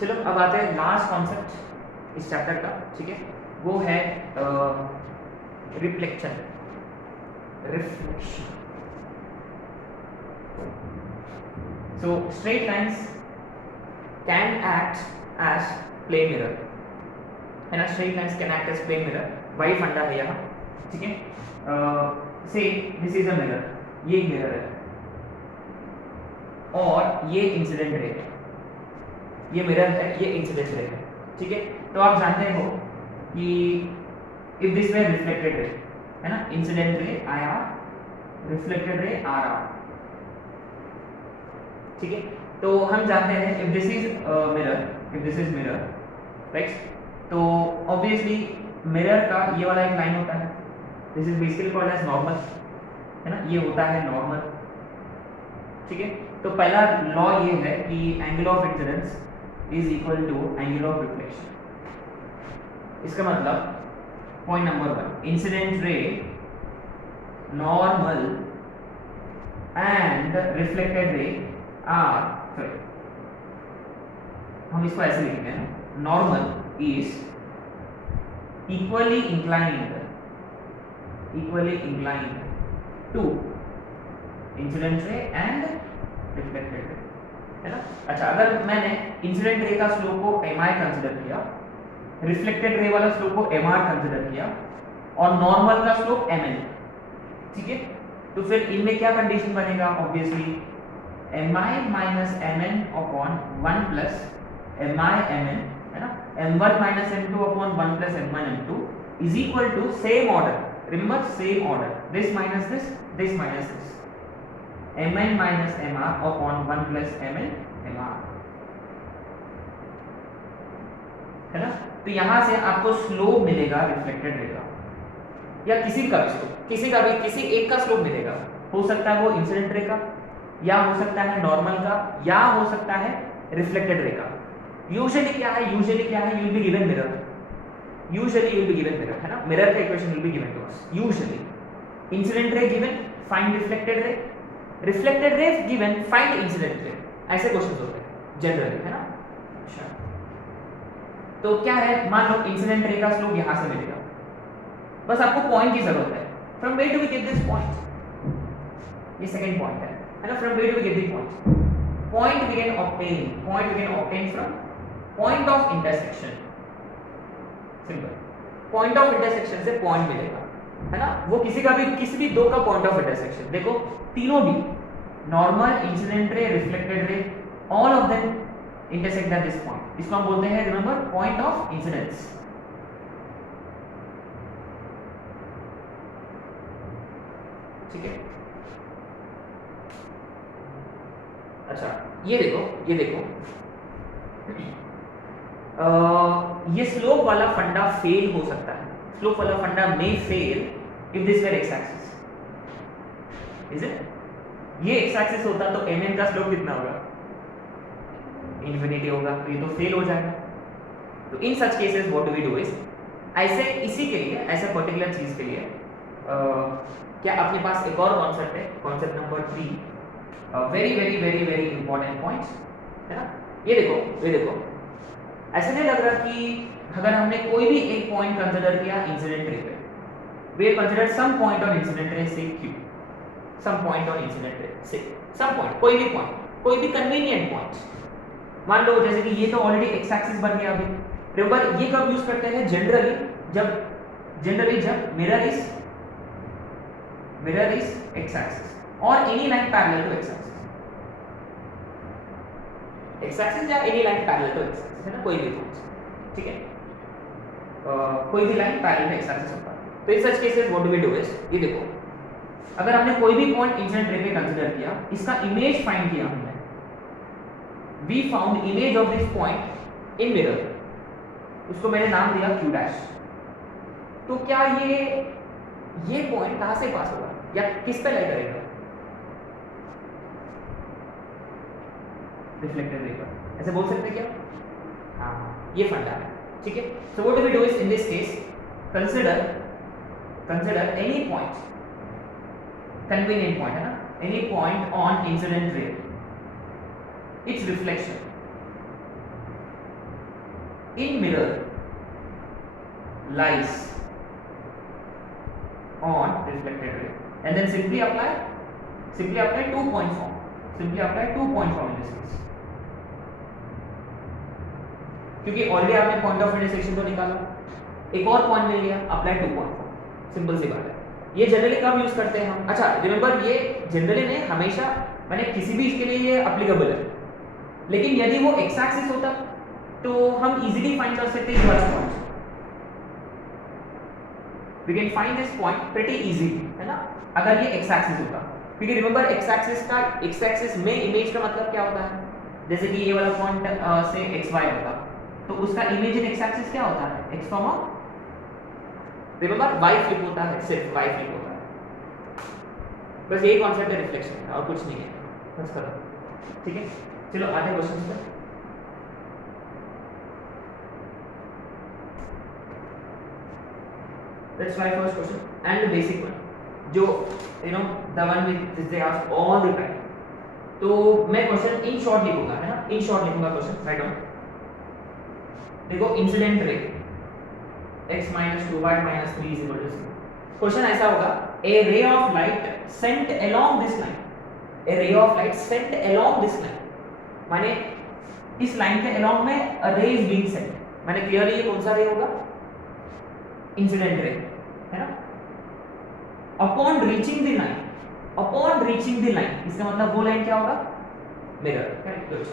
चलो अब आते हैं लास्ट कॉन्सेप्ट इस चैप्टर का, ठीक है, वो है reflection. So straight lines can act as plane mirror, है ना, straight lines can act as plane mirror, वही फंडा है यहाँ, ठीक है। से दिस इज अ मिरर, ये एक मिरर है और ये इंसिडेंट रे है, ये मिरर है, ये इंसिडेंट रे है, ठीक है। तो आप जानते हो कि if this way reflected ray, है ना, incident ray IR, reflected ray RR, ठीक है। तो हम जानते हैं if this is mirror, if this is mirror, right, तो ऑब्वियसली मिरर का ये वाला एक लाइन होता है, this is basically called as normal, है ना, ये होता है नॉर्मल, ठीक है। तो पहला लॉ ये है कि angle of incidence is equal to angle of reflection. इसका मतलब point number 1, incident ray normal and reflected ray are, sorry हम इसको ऐसे लिखेंगे ना, normal is equally inclined to incident ray and reflected ray, है ना। अच्छा, अगर मैंने इंसिडेंट रे का स्लोप को mi कंसीडर किया, रिफ्लेक्टेड रे वाला स्लोप को mr कंसीडर किया और नॉर्मल का स्लोप mn, ठीक है, तो फिर इनमें क्या कंडीशन बनेगा, obviously mi minus mn upon 1 plus mi mn, है ना, m1 minus m2 upon 1 plus m1 m2 is equal to same order, remember same order, this minus this minus this, mn minus mr upon 1 plus mn mr, है ना। तो यहां से आपको slope मिलेगा reflected ray का, या किसी का भी स्लोप, किसी एक का स्लोप मिलेगा, हो सकता है वो इंसिडेंट रे का, या हो सकता है नॉर्मल का, या हो सकता है रिफ्लेक्टेड रे का। यूजुअली क्या है, you will be given mirror, है ना, मिरर का equation will be given to us, usually incident ray given, find reflected ray given, find incident ray, ऐसे क्वेश्चंस होते हैं जनरली, है ना। अच्छा, तो क्या है, मान लो इंसिडेंट रे का स्लोप यहां से मिलेगा, बस आपको पॉइंट की जरूरत है, from where do we get this point, ये सेकंड पॉइंट है ना, from where do we get this point we can obtain from point of intersection, simple, point of intersection से पॉइंट मिलेगा, है ना, वो किसी भी दो का पॉइंट ऑफ इंटरसेक्शन, देखो तीनों भी normal, incident ray, reflected ray, all of them intersect at this point, इसको हम बोलते हैं, रिमेंबर, पॉइंट ऑफ इंसिडेंस, ठीक है। अच्छा, ये देखो ये स्लोप वाला फंडा फेल हो सकता है, स्लोप वाला फंडा मे fail if this were X axis, is it, ये एक्स एक्सिस होता तो mn का स्लोप कितना होगा, इन्फिनिटी होगा, तो ये तो फेल हो जाएगा। तो in such cases what do we do is, इसी के लिए, ऐसे पर्टिकुलर चीज के लिए क्या अपने पास एक और कॉन्सेप्ट है, concept number 3, very important points, है ना। ये देखो ऐसा नहीं लग रहा कि अगर हमने कोई भी एक पॉइंट कंसीडर किया इंसिडेंट रे पे, we consider some point on incident ray से q, some point on incident ray से सम पॉइंट, कोई भी कन्वीनिएंट पॉइंट, मान लो जैसे कि ये तो ऑलरेडी एक्स एक्सिस बन गया अभी, रिमेंबर ये कब यूज करते हैं, जनरली जब मिरर इज एक्स एक्सिस और any line parallel to X axis या any line parallel to X axis, है ना, कोई भी पॉइंट, ठीक है, कोई भी line parallel to X axis होता है। तो in such cases what do we do is, ये देखो अगर हमने कोई भी पॉइंट इंसिडेंट रे पे कंसीडर किया, इसका इमेज फाइंड किया हमने, we found image of this point in mirror, उसको मैंने नाम दिया q डैश, तो क्या ये पॉइंट कहां से पास होगा या किस पे लाई करेगा, रिफ्लेक्टेड रे पर, ऐसे बोल सकते हैं क्या, हाँ, ये फंडा है, ठीक है। So what do we do is, in this case consider any point, convenient point, है ना, any point on incident ray, its reflection in mirror lies on reflected ray, and then simply apply 2-point form. Simply apply 2-point form in this case, क्योंकि already आपने point of intersection को निकाला, एक और point मिल गया, apply 2-point form. Simple सी बात है. ये जनरली कब यूज करते हैं हम? अच्छा रिमेंबर, ये जनरली नहीं, हमेशा मैंने किसी भी इसके लिए ये एप्लीकेबल है, लेकिन यदि वो एक्स एक्सिस होता तो हम इजीली फाइंड कर सकते हैं ये वाला point. We can find this point pretty easily, है ना, अगर ये एक्स एक्सिस होता. क्योंकि रिमेंबर एक्स एक्सिस में इमेज का मतलब क्या होता है? जैसे कि ये वाला पॉइंट से एक्स वाई होता तो उसका इमेज इन एक्स एक्सिस क्या होता है? X comma, remember why flip होता है, सिर्फ वाई फ्लिप होता है. बस यही कॉन्सेप्ट है रिफ्लेक्शन का, और कुछ नहीं है. बस करो, ठीक है. चलो आगे क्वेश्चन पर. Let's try first question and the basic one, जो the one which they ask all the time. तो मैं क्वेश्चन इन शॉर्ट लिखूंगा, है ना, इन शॉर्ट लिखूंगा क्वेश्चन. Write down. देखो incident ray x minus 2y minus 3 is equal to 0. Question ऐसा होगा, a ray of light sent along this line, a ray of light sent along this line, माने इस line के along में a ray is being sent. माने clearly ये कौन सा रे होगा? इंसिडेंट रे, है ना. Upon reaching the line, upon reaching the line, इसका मतलब वो लाइन क्या होगा? Mirror. Correct. It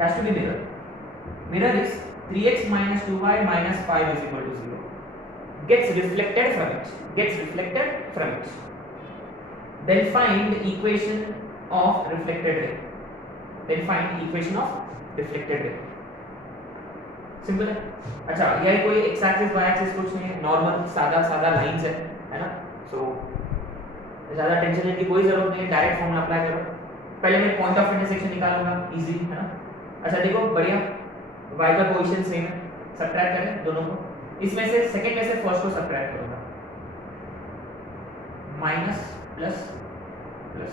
has to be mirror. Mirror is 3x minus 2y minus 5 is equal to 0. Gets reflected from it. Then find the equation of reflected ray. Simple है. अच्छा, यह कोई x axis Y axis कुछ नहीं है, normal सादा lines है ना. सो ज्यादा टेंशन लेने की कोई जरूरत नहीं है, डायरेक्ट फॉर्मूला अप्लाई करो. पहले मैं पॉइंट ऑफ इंटरसेक्शन निकालूंगा, इजी है ना. अच्छा देखो, बढ़िया, y का कोएफिशिएंट सेम है, सब्ट्रैक्ट करें दोनों को. इसमें से सेकंड में से फर्स्ट को सब्ट्रैक्ट करूंगा. माइनस प्लस प्लस,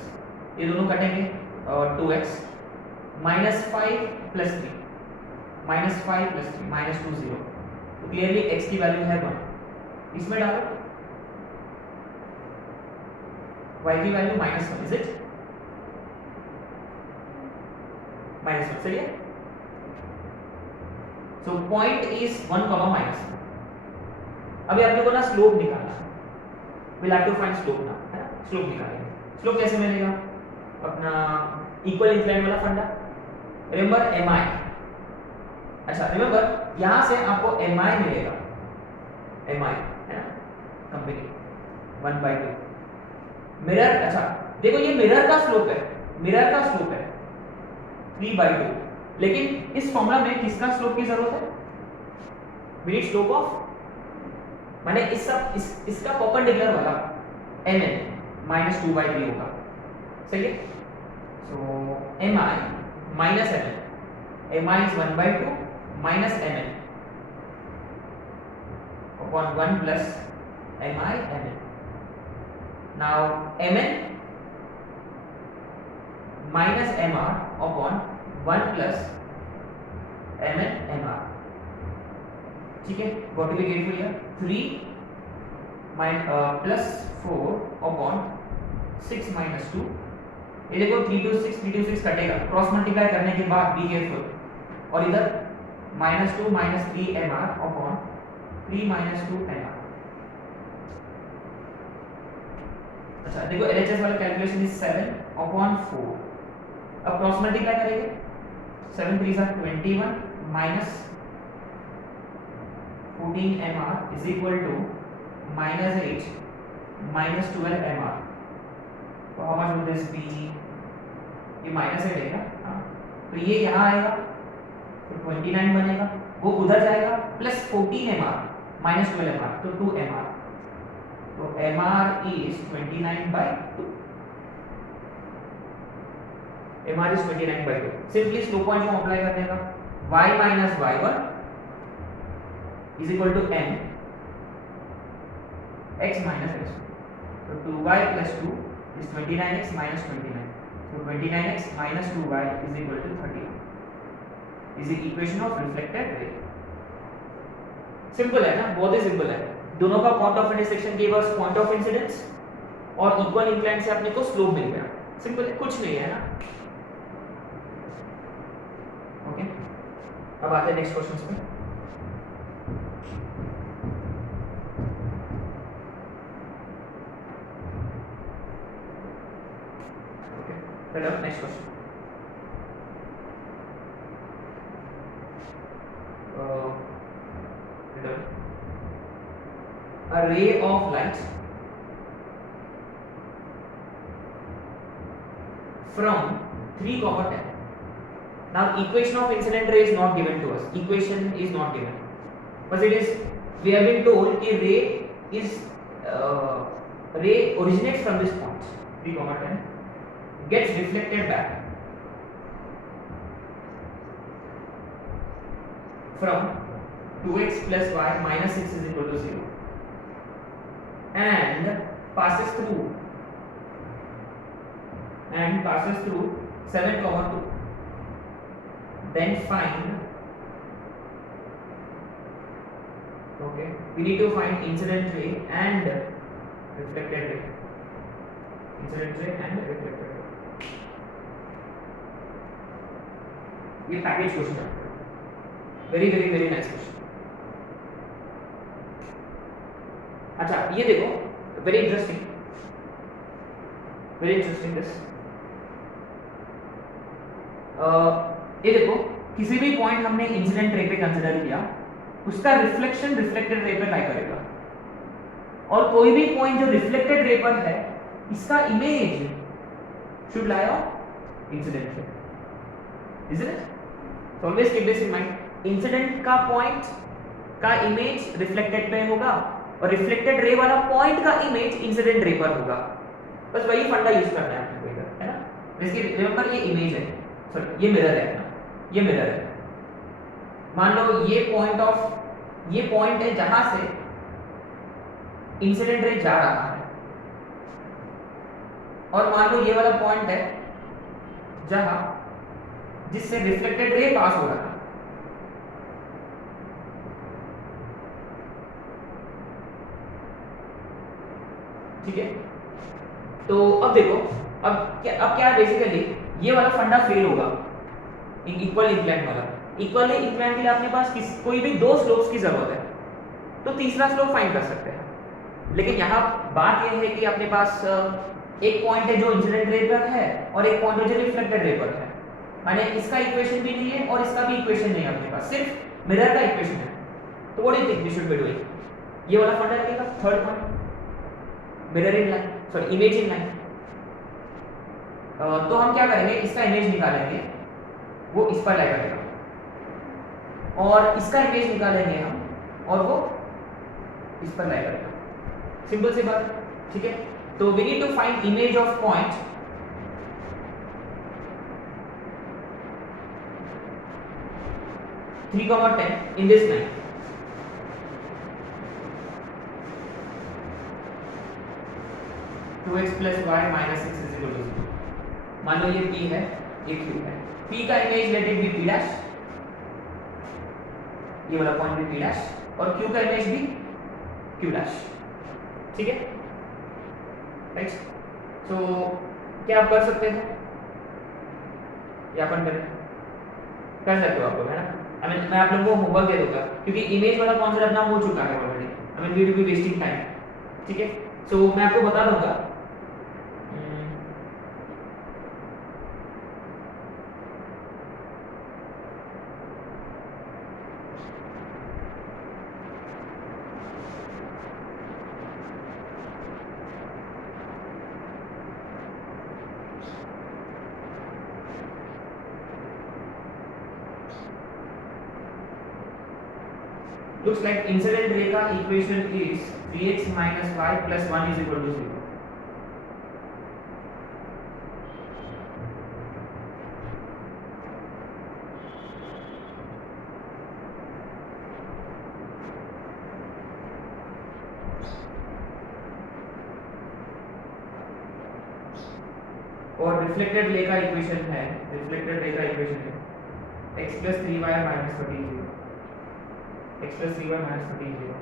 ये दोनों कटेंगे और 2x minus 5 plus 3, minus 5 plus 3 minus 2 0. तो क्लियरली x की वैल्यू है 1. इसमें डालो y की value minus 1. Is it minus 1? सही है. So point is 1 comma minus 1. अभी आप लोगों को ना स्लोप निकालना है. We'll have to find slope now, है ना. स्लोप निकालेंगे. स्लोप कैसे मिलेगा? अपना इक्वल इंक्लाइन वाला फंडा. Remember mi. अच्छा रिमेंबर, यहाँ से आपको mi मिलेगा. mi है ना, कंपेयर 1/2. मिरर, अच्छा देखो ये मिरर का स्लोप है, 3/2. लेकिन इस फॉर्मूला में किसका स्लोप की जरूरत है? वी नीड स्लोप ऑफ, माने इसका परपेंडिकुलर वाला mn minus 2/3 होगा. सही है. सो mi minus mn, mi is 1/2 minus mn upon 1 plus mi mn. Now mn minus mr upon 1 plus mn mr. ठीक है. What will get here? 3 plus 4 upon 6 minus 2. ये देखो 3 to 6 कटेगा, क्रॉस मल्टीप्लाई करने के बाद बी केयरफुल. और इधर -2 minus 3 mr upon 3 minus 2 mr. अच्छा देखो LHS वाला कैलकुलेशन इज 7 upon 4. अब क्रॉस मल्टीप्लाई करेंगे. 7 3 are 21 minus 14 mr is equal to minus 8 minus 12 mr. तो how much will this be? ये माइनस 8 है ना, तो ये यहाँ आएगा तो 29 बनेगा, वो उधर जाएगा प्लस 14 mr minus 12 mr, तो 2 mr. तो mr is 29/2. mr is 29/2. Simply slope point form apply कर देगा. y minus y1 is equal to n x minus x2. So 2y plus 2 is 29x minus 29. So 29x minus 2y is equal to 31. Is the equation of reflected ray. Simple है ना, बहुत ही simple है। दोनों का point of intersection give us point of incidence और equal incline से अपने को स्लोप मिल गया। सिंपल है, कुछ नहीं है ना। ओके, अब आते हैं नेक्स्ट क्वेश्चन पे। ओके, चलो next question. A ray of light from 3, 10. Now equation of incident ray is not given to us. Equation is not given, but it is, we have been told कि ray originates from this point 3, 10, gets reflected back from 2x plus y minus 6 is equal to 0 and passes through 7, 2. Then find, okay, we need to find incident ray and reflected ray. Incident ray and reflected ray. ये package question है, very very very nice question. अच्छा ये देखो, very interesting this. ये देखो, किसी भी point हमने इंसिडेंट रे पे कंसीडर किया, उसका रिफ्लेक्शन रिफ्लेक्टेड रे पे लाई करेगा, और कोई भी पॉइंट जो रिफ्लेक्टेड रे पर है, इसका image should lie on incident रे, isn't it? So always keep this in mind. Incident का पॉइंट का इमेज रिफ्लेक्टेड पे होगा और रिफ्लेक्टेड रे वाला पॉइंट का इमेज इंसिडेंट रे पर होगा। बस वही फंडा यूज करना है आपको इधर, है ना। जैसे रिमेंबर ये इमेज है, सॉरी ये मिरर है अपना, ये मिरर है। मान लो ये पॉइंट है जहां से इंसिडेंट रे जा रहा है, और मान लो ये वाला पॉइंट है जहां जिससे रिफ्लेक्टेड रे पास हो रहा है। ठीक है, तो अब देखो, अब क्या बेसिकली ये वाला फंडा फेल होगा, इक्वल इंक्लाइन वाला। इक्वल इंक्लाइन के लिए अपने पास कोई भी 2 स्लोप्स की जरूरत है, तो तीसरा स्लोप फाइंड कर सकते हैं। लेकिन यहाँ बात यह है कि अपने पास एक पॉइंट है जो इंसिडेंट रे पर है और एक पॉइंट है जो रिफ्लेक्टेड रे पर है, माने इसका इक्वेशन भी नहीं है और इसका भी इक्वेशन नहीं है अपने पास, सिर्फ मिरर का इक्वेशन है। तो what do you think we should be doing? ये वाला फंडा लगेगा, third point, mirror in line, sorry image in line. तो हम क्या करेंगे, इसका इमेज निकालेंगे, वो इस पर लाई करेगा, और इसका इमेज निकालेंगे हम और वो इस पर लाई करेगा। सिंपल सी बात, ठीक है। तो we need to find image of point three comma 10 in this line. Two X plus Y minus 6 is equal to 0। मान लो ये P है, ये Q है। P का image let it be P dash, ये वाला पॉइंट भी P डैश, और Q का इमेज भी Q डैश। ठीक है, राइट। सो क्या आप कर सकते हैं, या अपन कर सकते हो आपको, है ना। मैं आप लोगों को होमवर्क दे दूंगा, क्योंकि इमेज वाला कॉन्सेप्ट अपना हो चुका है already. We will be wasting time, ठीक है। सो मैं आपको बता दूंगा, looks like incident ray का equation is 3x minus y plus 1 is equal to 0. और रिफ्लेक्टेड रे का इक्वेशन है, x plus 3y minus 13 0। x plus 3y minus 13 0.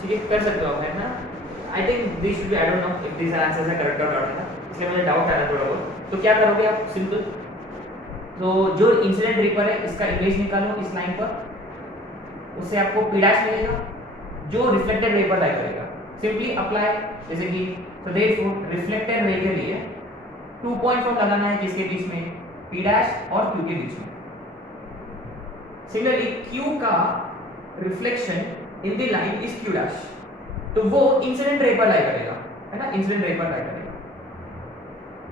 ठीक है, कर सकते हो आप, है ना? I think this should be, I don't know if this answers are correct और नॉट, है ना? इसलिए मुझे डाउट आ रहा है थोड़ा बहुत। तो क्या करोगे आप? सिंपल, तो जो इंसिडेंट रे पर है इसका इमेज निकालो इस लाइन पर, उससे आपको p डैश मिलेगा जो रिफ्लेक्टेड रे पर लाई करेगा। सिंपली अप्लाई, जैसे कि तो देयरफॉर रिफ्लेक्टेड रे के लिए 2 पॉइंट फॉर्म लगाना है किसके बीच में? p डैश और q के बीच में। सिमिलरली q का reflection in the line is q dash, तो वो इंसिडेंट रे पर लाई करेगा, है ना? इंसिडेंट रे पर लाई करेगा।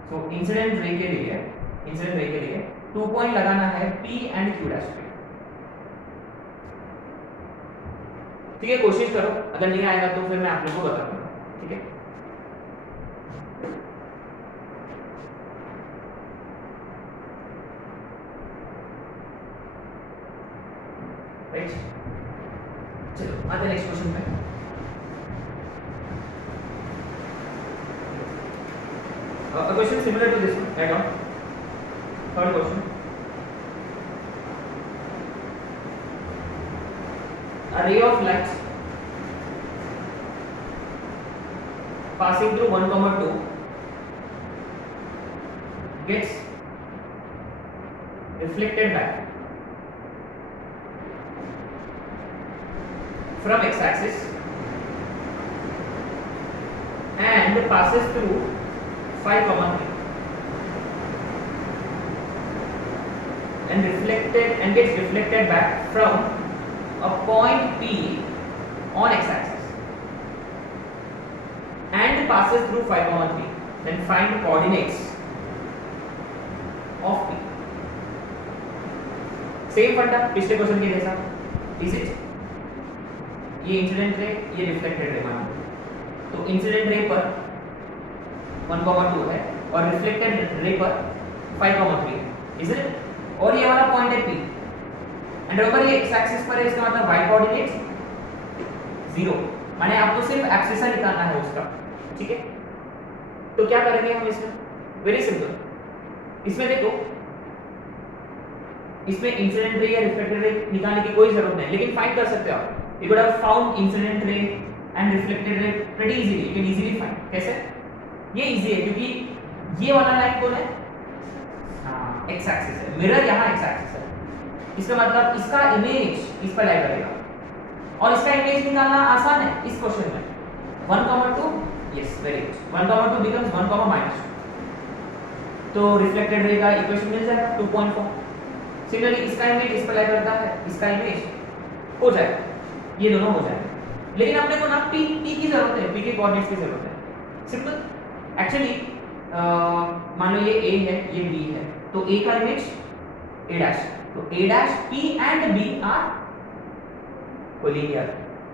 सो इंसिडेंट रे के लिए 2 पॉइंट लगाना है p एंड q डैश पे। ठीक है, कोशिश करो, अगर नहीं आएगा तो फिर मैं आप लोगों को बता दूंगा, ठीक है? राइट, चलो आते नेक्स्ट क्वेश्चन पे। A question similar to this one, add on. Third question. A ray of light passing through 1, 2 gets reflected back from x-axis and passes through 5, 3 and gets reflected back from a point P on x-axis and passes through 5, 3. Then find coordinates of P. Same फंडा पिछले question के जैसा, is it? ये incident ray, ये reflected ray मान लो, तो incident ray पर 1, 2 है और रिफ्लेक्टेड रे पर 5, 3 है, इज इट? और ये वाला पॉइंट है P एंड अगर ये x एक्सिस पर है, इसका मतलब y कोऑर्डिनेट 0, माने आपको सिर्फ एक्सिस निकालना है उसका, ठीक है? तो क्या करेंगे हम इसमें? वेरी सिंपल, इसमें देखो, इसमें इंसिडेंट रे या रिफ्लेक्टेड रे निकालने की कोई जरूरत नहीं, लेकिन फाइंड कर सकते हो आप। You could have found incident ray and reflected ray pretty easily. You can easily find. कैसे? ये easy है क्योंकि ये वाला लाइन कौन है? हाँ, x एक्सिस है, मिरर यहाँ x एक्सिस है, इसका मतलब इसका इमेज इस पर लाई करेगा और इसका इमेज निकालना आसान है इस क्वेश्चन में। 1, 2, यस, वेरी गुड। 1, 2 becomes 1, -2, तो रिफ्लेक्टेड रे का इक्वेशन मिल जाएगा 2.4। सिमिलरली इसका इमेज इस पर लाई करता है, इसका इमेज हो जाएगा, ये दोनों हो जाएंगे। लेकिन अपने को ना p की जरूरत है, p के कोऑर्डिनेट्स की जरूरत है। सिंपल, एक्चुअली मान लो ये a है, ये b है, तो a का इमेज a डैश, तो a dash p and b are collinear.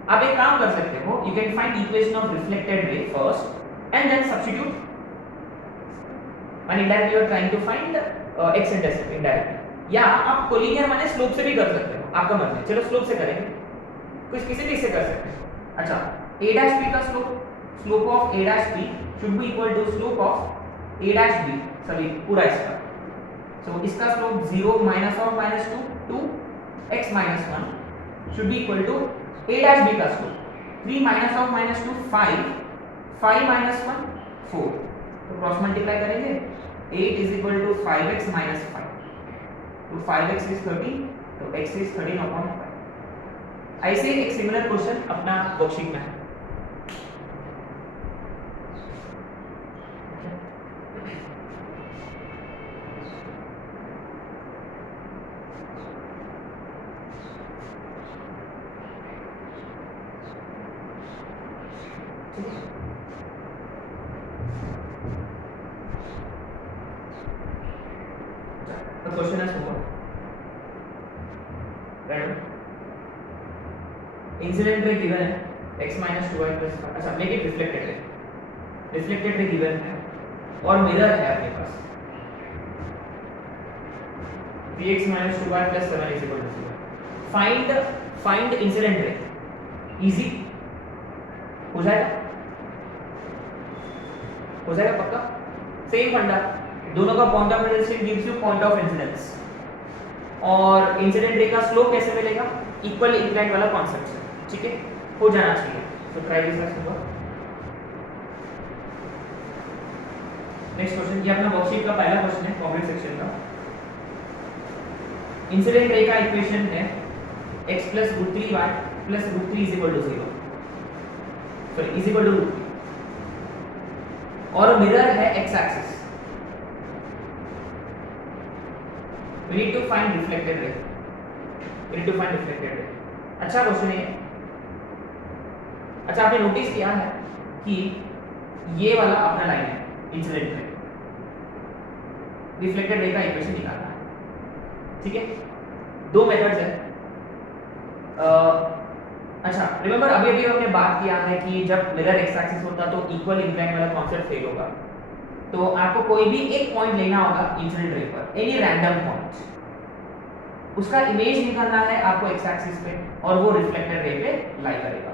आप एक काम कर सकते हो, you can find equation of reflected ray first and then substitute, and indirectly you are trying to find x intercept indirectly, या आप collinear माने स्लोप से भी कर सकते हो, आपका मर्जी है। चलो स्लोप से करेंगे, कुछ किसी भी से कर सकते हैं। अच्छा, a डैश p का slope of a dash p should be equal to slope of a dash b, sorry पूरा इसका, सो इसका slope 0 -2 to x -1 should be equal to a dash b का स्लोप 3 -2 5 5 -1 4, तो क्रॉस मल्टीप्लाई करेंगे 8 is equal to 5x -5, तो 5x is 30, तो x is 13/5। ऐसे एक सिमिलर क्वेश्चन अपना वर्कशीट में है। ठीक है। The question is over. Right? Incident ray given है x minus 2y plus 5. अच्छा make it reflected ray. Reflected ray given है और मिरर है आपके पास 3x minus 2y plus 7 is equal to 0. Find incident ray. Easy हो जाएगा पक्का। Same फंडा, दोनों का point of incidence gives you point of incidence और इंसिडेंट रे का स्लोप कैसे मिलेगा, इक्वल इंक्लाइन वाला कॉन्सेप्ट से, ठीक है, हो जाना चाहिए। तो ट्राई दिस एज होगा। नेक्स्ट क्वेश्चन, ये अपना वर्कशीट का पहला क्वेश्चन है कॉम्प्लेक्स सेक्शन का। इंसिडेंट रे का इक्वेशन है x plus root 3y plus root 3 is equal to 0, sorry is equal to root 3 और मिरर है x axis. we need to find reflected ray, अच्छा क्वेश्चन है। अच्छा आपने नोटिस किया है कि ये वाला अपना लाइन है इंसिडेंट रे, रिफ्लेक्टेड रे का इक्वेशन निकालना है, ठीक है। दो मेथड्स है। अच्छा रिमेंबर अभी हमने बात किया है कि जब मिरर एक्स एक्सिस होता तो इक्वल इंक्लाइन वाला कॉन्सेप्ट फेल होगा। तो आपको कोई भी एक पॉइंट लेना होगा इंसिडेंट रे पर, एनी रैंडम पॉइंट, उसका इमेज निकालना है आपको एक्स एक्सिस पे और वो रिफ्लेक्टेड रे पे लाई करेगा।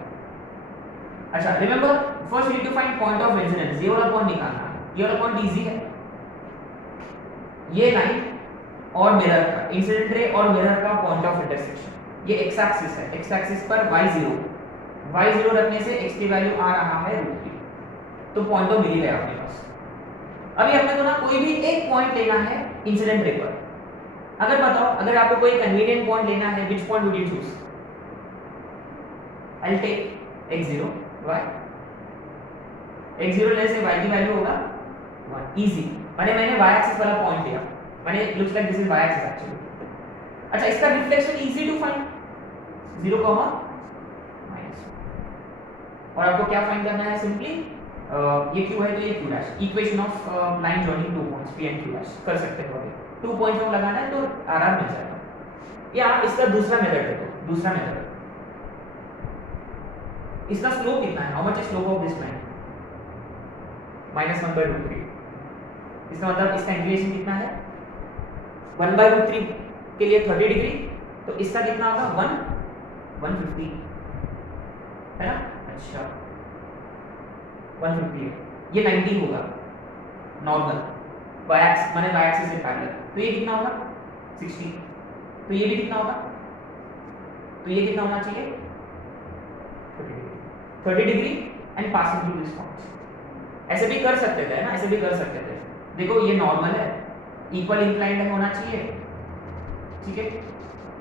अच्छा remember first we need to find point of incidence, ये वाला पॉइंट निकालना है। ये वाला पॉइंट इजी है, ये लाइन और मिरर का, इंसिडेंट रे और मिरर का पॉइंट ऑफ इंटरसेक्शन, ये एक्स एक्सिस है। एक्स एक्सिस पर y0 रखने से x की वैल्यू आ रहा है √3, तो पॉइंट तो मिल ही गया अपने पास। अभी अपने को ना कोई भी एक पॉइंट लेना है इंसिडेंट रे पर। अगर बताओ, अगर आपको कोई कन्वीनिएंट पॉइंट लेना है, which point would you choose? I will take x0 y, x0 लेने से y की वैल्यू होगा 1, इजी। मैंने y एक्सिस वाला पॉइंट लिया, मैंने looks like this is y axis actually. अच्छा इसका reflection easy to find 0, minus, और आपको क्या फाइंड करना है सिंपली ये q है तो ये q dash, equation of line joining two points p and q dash कर सकते हो। अभी 2 पॉइंट में लगाना है तो आराम मिल जाएगा। या इसका दूसरा मेथड देखो, दूसरा मेथड, इसका स्लोप कितना है, how much is slope of this line, -1/√3। इसका मतलब इसका इंक्लिनेशन कितना है 1/√3 के लिए 30 डिग्री, तो इसका कितना होगा 150 है ना। अच्छा 150 है, ये 90 होगा नॉर्मल, y एक्सिस माने y एक्सिस से पैरेलल, तो ये कितना होगा 60, तो ये भी कितना होगा, तो ये कितना होना चाहिए 30 degree and passing through this point. ऐसे भी कर सकते थे ना, ऐसे भी कर सकते थे। देखो ये नॉर्मल है, इक्वल इंक्लाइंड होना चाहिए, ठीक है।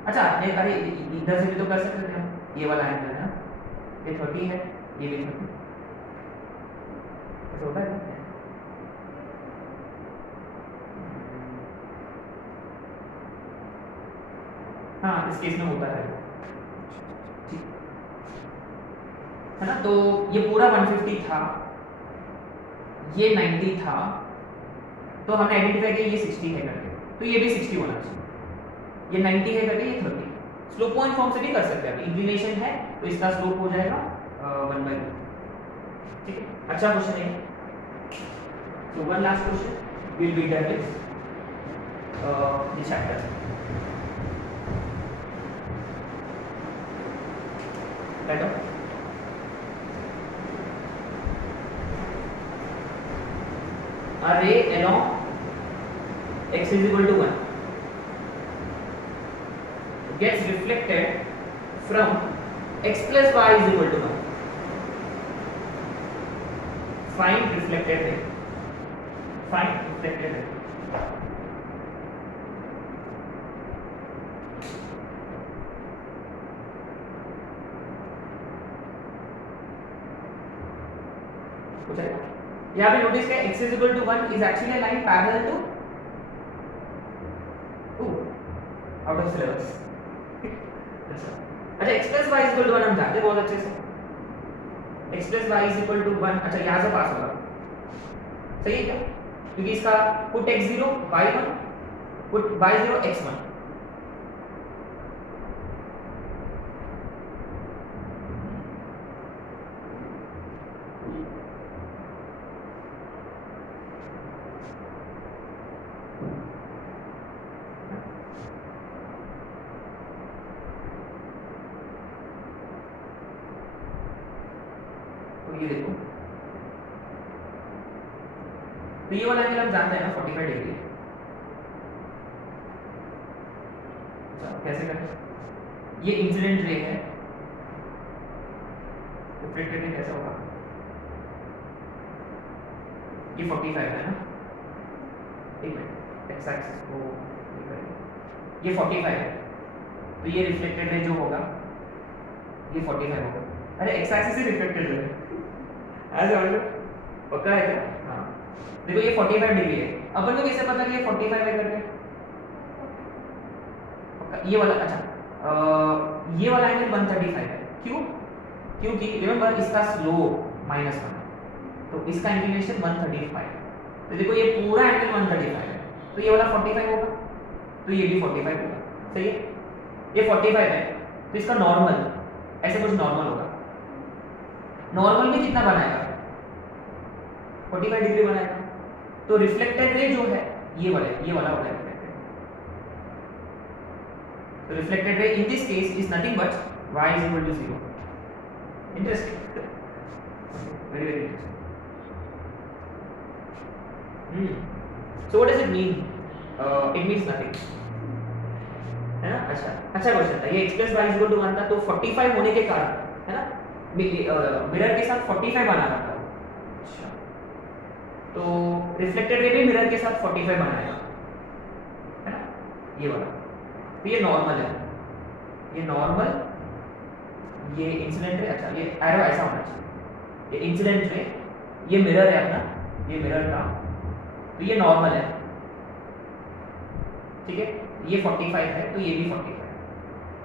अच्छा अरे इधर से भी तो कर सकते थे हम, ये वाला एंगल है ना, ये 30 है, ये भी 30, ऐसा होता है ना। हाँ इस केस में होता है, ठीक है ना। तो ये पूरा 150 था, ये 90 था, तो हमने आइडेंटिफाई किया ये 60 है करके, तो ये भी 60 होना चाहिए। ये 90 है करके ये 30। स्लोप पॉइंट फॉर्म से भी कर सकते हैं, इंक्लिनेशन है तो इसका स्लोप हो जाएगा 1/2, ठीक है। अच्छा क्वेश्चन है। So one last question will be done with the chapter. Right on. A ray along x is equal to 1 gets reflected from x plus y is equal to 1. Find reflected ray. Find reflected ray. यहाँ पे notice करें x is equal to 1 is actually a line parallel to 2 out of syllabus. अच्छा x plus y is equal to 1 हम जानते हैं बहुत अच्छे से। x plus Y is equal to 1, अच्छा यहाँ से पास होगा, सही है क्या? क्योंकि इसका put x0 y1 put y0 x1, तो ये देखो, तो ये वाला एंगल हम जानते हैं ना 45 डिग्री है। अच्छा कैसे करें? ये इंसिडेंट रे है, रिफ्लेक्टेड रे कैसा होगा? ये 45 है ना, एक मिनट एक्स एक्सिस को ये 45 है, तो ये रिफ्लेक्टेड रे जो होगा ये 45 होगा। अरे एक्स एक्सिस ही रिफ्लेक्टेड रे ऐसे हो पक्का है क्या? हाँ देखो ये 45 डिग्री है, अपन को कैसे पता कि ये 45 है करके? पक्का ये वाला, अच्छा ये वाला एंगल 135 है, क्यों? क्योंकि रिमेंबर इसका स्लोप -1 तो इसका इंक्लिनेशन 135 है, तो देखो ये पूरा एंगल 135 है, तो ये वाला 45 होगा, तो ये भी 45 होगा, सही है? ये 45 है, तो इसका नॉर्मल ऐसे कुछ नॉर्मल होगा, नॉर्मल भी कितना बनाएगा? 45 डिग्री बनाएगा, तो रिफ्लेक्टेड रे जो है ये वाला होगा रिफ्लेक्टेड, तो reflected ray in this case is nothing but y is equal to 0. Interesting. Very interesting. So what does it mean? It means nothing. है ना? अच्छा क्वेश्चन था ये, x plus y is equal to 1 था, तो 45 होने के कारण है ना मिरर के साथ 45 बना रहा था। अच्छा तो रिफ्लेक्टेड रे भी मिरर के साथ 45 बनाएगा, है ना ये वाला, तो ये नॉर्मल है, ये नॉर्मल, ये इंसिडेंट रे, अच्छा ये एरो ऐसा होना चाहिए, ये इंसिडेंट रे, ये मिरर है अपना, ये मिरर का, तो ये नॉर्मल है, ठीक है? ये 45 है, तो ये भी 45 है,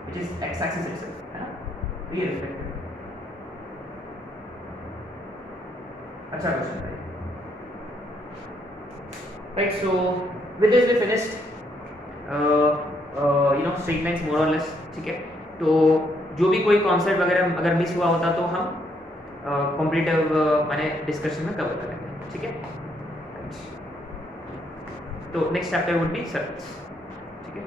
which is X axis itself, है ना? तो ये रिफ्लेक्टेड है। अच्छा क्वेश्चन है, right? So with this we finished straight lines more or less, ठीक है? तो जो भी कोई कॉन्सेप्ट वगैरह अगर मिस हुआ होता तो हम कॉम्पिटिटिव माने डिस्कशन में कवर करेंगे, ठीक है? तो next chapter would be circles, ठीक है?